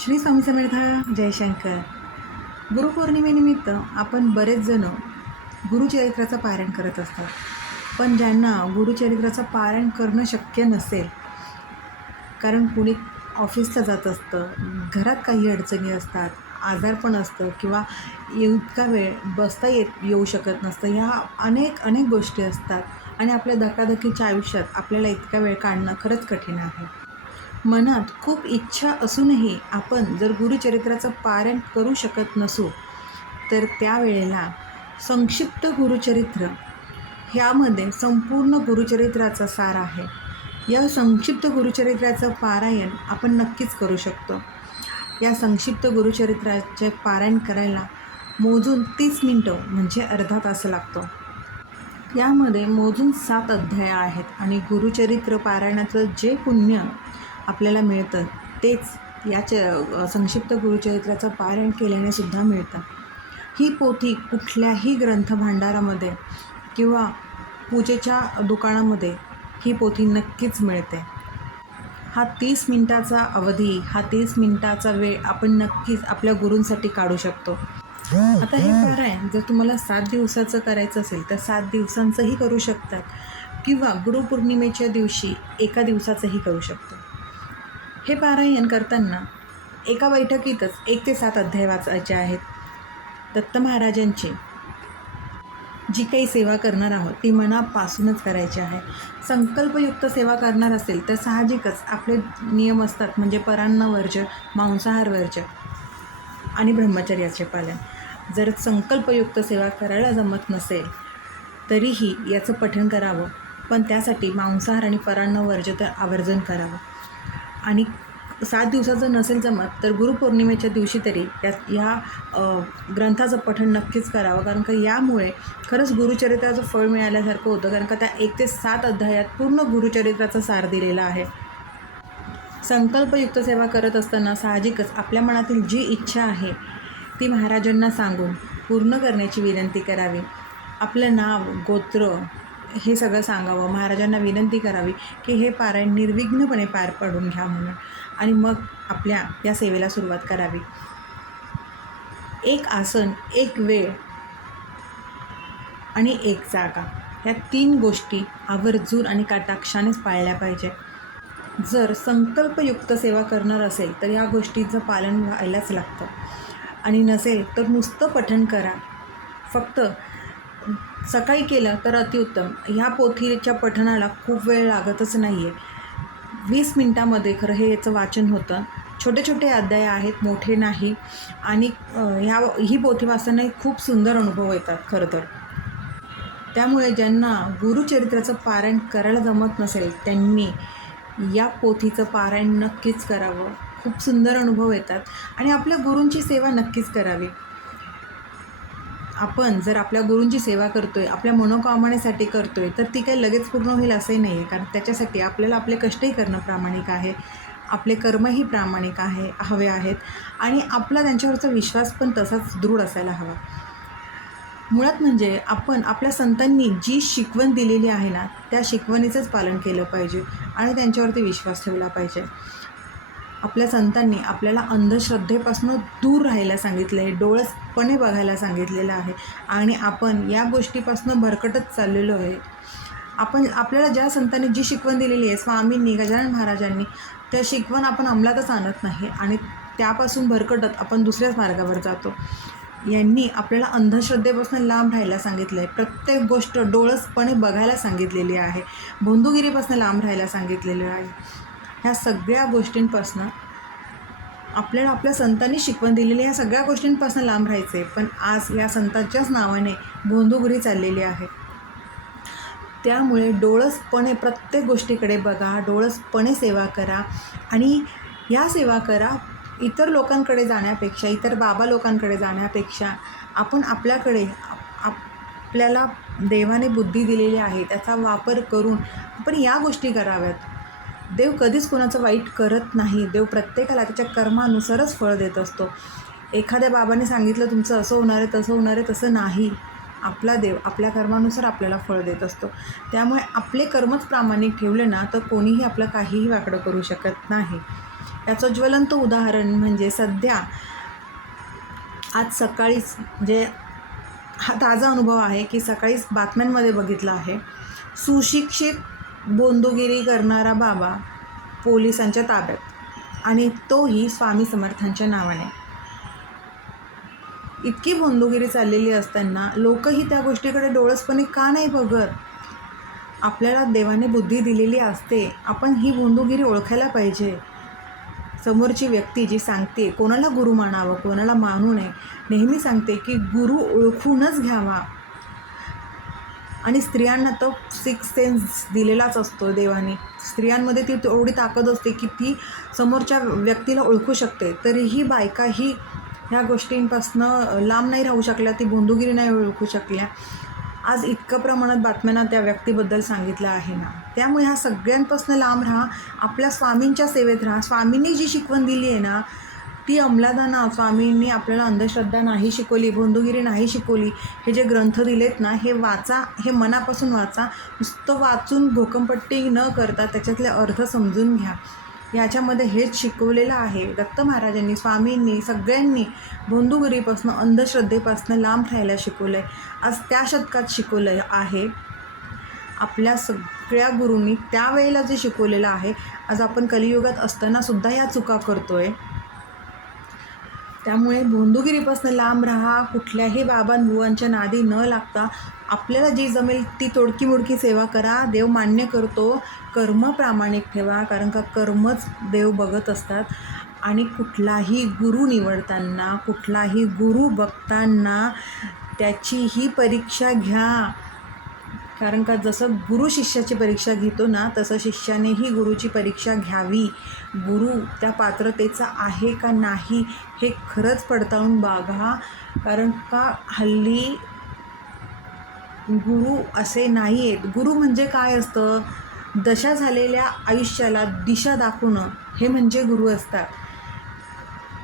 श्री स्वामी समर्थ जयशंकर गुरुपौर्णिमेनिमित्त आपण बरेच जण गुरुचरित्राचं पारायण करत असतात. पण ज्यांना गुरुचरित्राचं पारायण करणं शक्य नसेल कारण कुणी ऑफिसला जात असतं घरात काही अडचणी असतात आजारपण असतं किंवा इतका वेळ बसता येत येऊ शकत नसतं ह्या अनेक अनेक गोष्टी असतात. आणि आपल्या धकाधकीच्या आयुष्यात आपल्याला इतका वेळ काढणं खरंच कठीण आहे. मनात खूप इच्छा असूनही आपण जर गुरुचरित्राचं पारायण करू शकत नसू तर त्यावेळेला संक्षिप्त गुरुचरित्र ह्यामध्ये संपूर्ण गुरुचरित्राचा सार आहे. या संक्षिप्त गुरुचरित्राचं पारायण आपण नक्कीच करू शकतो. या संक्षिप्त गुरुचरित्राचे पारायण करायला मोजून तीस मिनटं म्हणजे अर्धा तास लागतो. यामध्ये मोजून सात अध्याय आहेत आणि गुरुचरित्र पारायणाचं जे पुण्य आपल्याला मिळतं. तेच या च संक्षिप्त गुरुचरित्राचं पारायण केल्याने सुद्धा मिळतं. ही पोथी कुठल्याही ग्रंथ भांडारामध्ये किंवा पूजेच्या दुकानामध्ये ही पोथी नक्कीच मिळते. हा तीस मिनटाचा अवधी हा तीस मिनटाचा वेळ आपण नक्कीच आपल्या गुरूंसाठी काढू शकतो. आता हे पारायण जर तुम्हाला सात दिवसाचं करायचं असेल तर सात दिवसांचंही करू शकतात किंवा गुरुपौर्णिमेच्या दिवशी एका दिवसाचंही करू शकतो. हे पारायण करताना एका बैठकीतच एक ते सात अध्याय वाचायचे आहेत. दत्त महाराजांची जी काही सेवा करणार आहोत ती मनापासूनच करायची आहे. संकल्पयुक्त सेवा करणार असेल तर साहजिकच आपले नियम असतात म्हणजे परान्न वर्ज मांसाहार वर्ज आणि ब्रह्मचर्याचे पालन. जर संकल्पयुक्त सेवा करायला जमत नसेल तरीही याचं पठण करावं. पण त्यासाठी मांसाहार आणि परान्न वर्ज तर आवर्जन करावं. आणि सात दिवसाचं नसेल जमत तर गुरुपौर्णिमेच्या दिवशी तरी या ह्या ग्रंथाचं पठण नक्कीच करावं. कारण का यामुळे खरंच गुरुचरित्राचं फळ मिळाल्यासारखं होतं. कारण का त्या एक ते सात अध्यायात पूर्ण गुरुचरित्राचा सार दिलेला आहे. संकल्पयुक्त सेवा करत असताना साहजिकच आपल्या मनातील जी इच्छा आहे ती महाराजांना सांगून पूर्ण करण्याची विनंती करावी. आपलं नाव गोत्र हे सगळं सांगावं. महाराजांना विनंती करावी की हे पारायण निर्विघ्नपणे पार पडून घ्या म्हणून. आणि मग आपल्या या सेवेला सुरुवात करावी. एक आसन एक वेळ आणि एक जागा. ह्या तीन गोष्टी आवर्जून आणि काटाक्षानेच पाळल्या पाहिजे जर संकल्पयुक्त सेवा करणार असेल तर या गोष्टीचं पालन व्हायलाच लागतं. आणि नसेल तर नुसतं पठण करा. फक्त सकाळी केलं तर अतिउत्तम. ह्या पोथीच्या पठणाला खूप वेळ लागतच नाही आहे वीस मिनटामध्ये खरं हे याचं वाचन होतं. छोटे छोटे अध्याय आहेत मोठे नाही. आणि ह्या ही पोथी वाचताना खूप सुंदर अनुभव येतात खरं तर. त्यामुळे ज्यांना गुरुचरित्राचं पारायण करायला जमत नसेल त्यांनी या पोथीचं पारायण नक्कीच करावं. खूप सुंदर अनुभव येतात. आणि आपल्या गुरूंची सेवा नक्कीच करावी. आपण जर आपल्या गुरूंची सेवा करतो आहे आपल्या मनोकामनेसाठी करतो आहे तर ती काही लगेच पूर्ण होईल असंही नाही आहे कारण त्याच्यासाठी आपल्याला आपले कष्टही करणं प्रामाणिक आहे. आपले कर्मही प्रामाणिक आहे हवे आहेत. आणि आपला त्यांच्यावरचा विश्वास पण तसाच दृढ असायला हवा. मुळात म्हणजे आपण आपल्या संतांनी जी शिकवण दिलेली आहे ना त्या शिकवणीचंच पालन केलं पाहिजे आणि त्यांच्यावरती विश्वास ठेवला पाहिजे. आपल्या संतांनी आपल्याला अंधश्रद्धेपासून दूर राहायला सांगितलं आहे डोळसपणे बघायला सांगितलेलं आहे. आणि आपण या गोष्टीपासून भरकटत चाललेलो आहे. आपण आपल्याला ज्या संतांनी जी शिकवण दिलेली आहे स्वामींनी गजानन महाराजांनी त्या शिकवण आपण अंमलातच आणत नाही आणि त्यापासून भरकटत आपण दुसऱ्याच मार्गावर जातो. यांनी आपल्याला अंधश्रद्धेपासून लांब राहायला सांगितलं आहे प्रत्येक गोष्ट डोळसपणे बघायला सांगितलेली आहे. बंधुगिरीपासून लांब राहायला सांगितलेलं आहे. ह्या सगळ्या गोष्टींपासून आपल्याला आपल्या संतांनी शिकवण दिलेली ह्या सगळ्या गोष्टींपासून लांब राहायचं आहे पण आज या संतांच्याच नावाने गोंधुगुरी चाललेली आहे. त्यामुळे डोळसपणे प्रत्येक गोष्टीकडे बघा. डोळसपणे सेवा करा. आणि या सेवा करा इतर लोकांकडे जाण्यापेक्षा इतर बाबा लोकांकडे जाण्यापेक्षा आपण आपल्याकडे आपल्याला देवाने बुद्धी दिलेली आहे. त्याचा वापर करून आपण या गोष्टी कराव्यात. देव कधीच कोणाचं वाईट करत नाही. देव प्रत्येकाला त्याच्या कर्मानुसारच फळ देत असतो. एखाद्या बाबाने सांगितलं तुमचं असं होणार आहे तसं होणार आहे तसं नाही. आपला देव आपल्या कर्मानुसार आपल्याला फळ देत असतो. त्यामुळे आपले कर्मच प्रामाणिक ठेवले ना तर कोणीही आपलं काहीही वाकडं करू शकत नाही. याचं ज्वलंत उदाहरण म्हणजे सध्या आज सकाळीच म्हणजे हा ताजा अनुभव आहे की सकाळीच बातम्यांमध्ये बघितलं आहे. सुशिक्षित बोंदुगिरी करणारा बाबा पोलिसांच्या ताब्यात आणि तोही स्वामी समर्थांच्या नावाने. इतकी बोंदुगिरी चाललेली असताना लोकही त्या गोष्टीकडे डोळसपणे का नाही बघत? आपल्याला देवाने बुद्धी दिलेली असते आपण ही बोंदुगिरी ओळखायला पाहिजे. समोरची व्यक्ती जी सांगते कोणाला गुरु मानावं कोणाला मानू नये नेहमी सांगते की गुरु ओळखूनच घ्यावा. आणि स्त्रियांना तो सिक्स सेन्स दिलेलाच असतो देवाने. स्त्रियांमध्ये ती एवढी ताकद असते की ती समोरच्या व्यक्तीला ओळखू शकते. तरीही बायकाही ह्या गोष्टींपासनं लांब नाही राहू शकल्या ती बोंदुगिरी नाही ओळखू शकल्या. आज इतकं प्रमाणात बातम्यांना त्या व्यक्तीबद्दल सांगितलं आहे ना. त्यामुळे ह्या सगळ्यांपासून लांब राहा आपल्या स्वामींच्या सेवेत राहा. स्वामींनी जी शिकवण दिली आहे ना ती अंमलादाना स्वामींनी आपल्याला अंधश्रद्धा नाही शिकवली भोंदुगिरी नाही शिकवली हे जे ग्रंथ दिलेत ना हे वाचा हे मनापासून वाचा. नुसतं वाचून भोकंपट्टी न करता त्याच्यातले अर्थ समजून घ्या. याच्यामध्ये हेच शिकवलेलं आहे दत्त महाराजांनी स्वामींनी सगळ्यांनी भोंदुगिरीपासून अंधश्रद्धेपासून लांब राहायला शिकवलं आहे आज त्या शतकात शिकवलं आहे आपल्या सगळ्या गुरूंनी त्यावेळेला जे शिकवलेलं आहे आज आपण कलियुगात असताना सुद्धा या चुका करतो आहे त्यामुळे बोंदुगिरीपासून लांब राहा कुठल्याही बाबांबुवांच्या नादी न लागता आपल्याला जी जमेल ती तोडकी मोडकी सेवा करा. देव मान्य करतो. कर्म प्रामाणिक ठेवा कारण का कर्मच देव बघत असतात. आणि कुठलाही गुरु निवडताना कुठलाही गुरु बघताना त्याची ही परीक्षा घ्या. कारण का जसं गुरु शिष्याची परीक्षा घेतो ना तसं शिष्यानेही गुरुची परीक्षा घ्यावी. गुरु त्या पात्रतेचा आहे का नाही हे खरंच पडताळून बघा. कारण का हल्ली गुरु असे नाही आहेत गुरु म्हणजे काय असतं? दशा झालेल्या आयुष्याला दिशा दाखवणं हे म्हणजे गुरु असतात.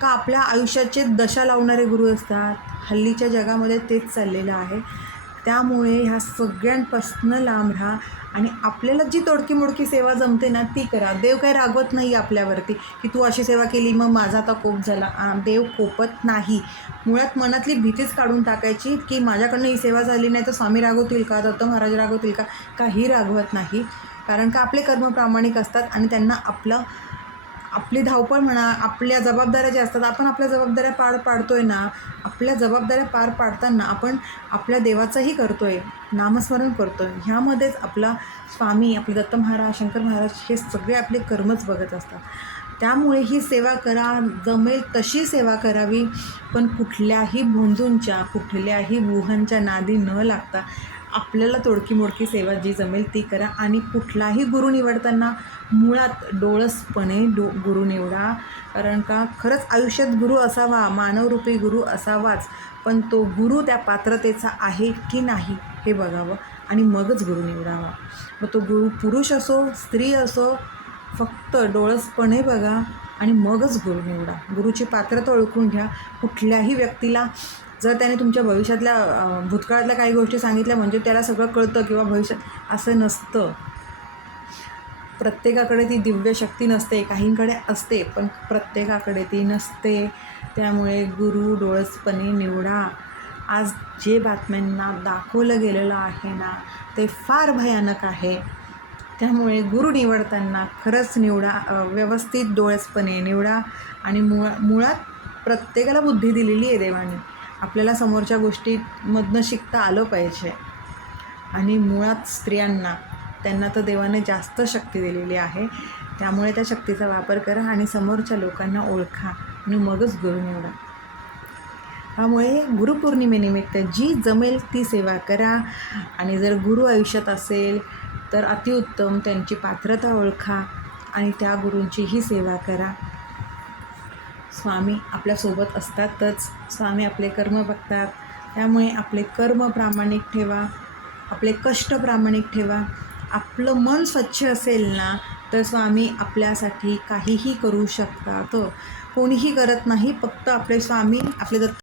का आपल्या आयुष्याचे दशा लावणारे गुरु असतात? हल्लीच्या जगामध्ये तेच चाललेलं आहे. त्यामुळे ह्या सगळ्यांपासनं लांब राहा आणि आपल्याला जी तोडकी मोडकी सेवा जमते ना ती करा. देव काही रागवत नाही आपल्यावरती की तू अशी सेवा केली मग माझा आता कोप झाला. देव कोपत नाही. मुळात मनातली भीतीच काढून टाकायची की माझ्याकडनं ही सेवा झाली नाही तर स्वामी रागवतील का दत्त महाराज रागवतील का? काही रागवत नाही. कारण का आपले कर्म प्रामाणिक असतात आणि त्यांना आपलं आपली धावपळ म्हणा आपल्या जबाबदाऱ्या ज्या असतात आपण आपल्या जबाबदाऱ्या पार पाडतोय ना आपल्या जबाबदाऱ्या पार पाडताना आपण आपल्या देवाचंही करतोय नामस्मरण करतोय. ह्यामध्येच आपला स्वामी आपले दत्त महाराज शंकर महाराज हे सगळे आपले कर्मच बघत असतात. त्यामुळे ही सेवा करा जमेल तशी सेवा करावी पण कुठल्याही भोंजूंच्या कुठल्याही बुहांच्या नादी न लागता आपल्याला तोडकी मोडकी सेवा जी जमेल ती करा आणि कुठलाही गुरु निवडताना मुळात डोळसपणे डो गुरु निवडा. कारण का? खरंच आयुष्यात गुरु असावा मानवरूपी गुरु असावाच. पण तो गुरु त्या पात्रतेचा आहे की नाही हे बघावं आणि मगच गुरु निवडावा. मग तो गुरु पुरुष असो स्त्री असो फक्त डोळसपणे बघा आणि मगच गुरु निवडा. गुरुची पात्रता ओळखून घ्या. कुठल्याही व्यक्तीला जर त्याने तुमच्या भविष्यातल्या भूतकाळातल्या काही गोष्टी सांगितल्या म्हणजे त्याला सगळं कळतं किंवा भविष्यात असं नसतं. प्रत्येकाकडे ती दिव्य शक्ती नसते काहींकडे असते पण प्रत्येकाकडे ती नसते. त्यामुळे गुरु डोळसपणे निवडा. आज जे बातम्यांना दाखवलं गेलेलं आहे ना ते फार भयानक आहे. त्यामुळे गुरु निवडताना खरंच निवडा व्यवस्थित डोळसपणे निवडा. आणि मुळा मुळात प्रत्येकाला बुद्धी दिलेली आहे देवाने. आपल्याला समोरच्या गोष्टीमधनं शिकता आलं पाहिजे. आणि मुळात स्त्रियांना त्यांना तर देवाने जास्त शक्ती दिलेली आहे. त्यामुळे त्या शक्तीचा वापर करा आणि समोरच्या लोकांना ओळखा आणि मगच गुरु निवडा. त्यामुळे गुरुपौर्णिमेनिमित्त जी जमेल ती सेवा करा. आणि जर गुरु आयुष्यात असेल तर अतिउत्तम त्यांची पात्रता ओळखा आणि त्या गुरूंचीही सेवा करा. स्वामी आपल्यासोबत असतातच स्वामी आपले कर्म बघतात. त्यामुळे आपले कर्म प्रामाणिक ठेवा आपले कष्ट प्रामाणिक ठेवा. आपलं मन स्वच्छ असेल ना तर स्वामी आपल्यासाठी काहीही करू शकतात. कोणीही करत नाही फक्त आपले स्वामी आपले दत्त